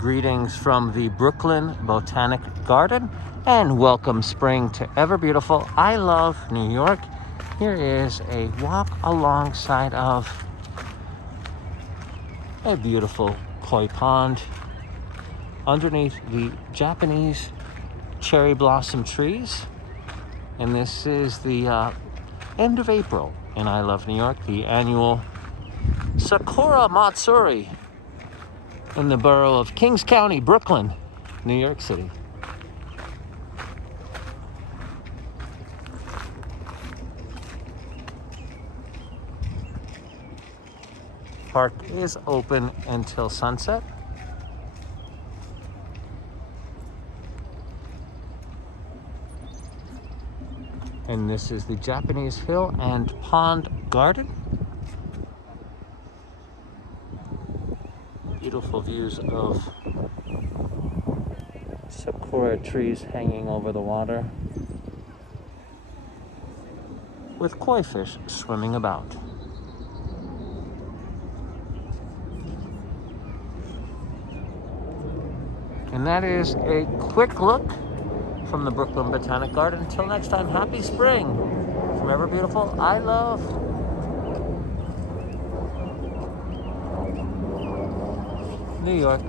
Greetings from the Brooklyn Botanic Garden, and welcome spring to ever beautiful. I love New York. Here is a walk alongside of a beautiful koi pond underneath the Japanese cherry blossom trees. And this is the end of April in I Love New York, the annual Sakura Matsuri in the borough of Kings County, Brooklyn, New York City. Park is open until sunset. And this is the Japanese Hill and Pond Garden. Beautiful views of sakura trees hanging over the water, with koi fish swimming about. And that is a quick look from the Brooklyn Botanic Garden. Until next time, happy spring from ever beautiful I Love New York.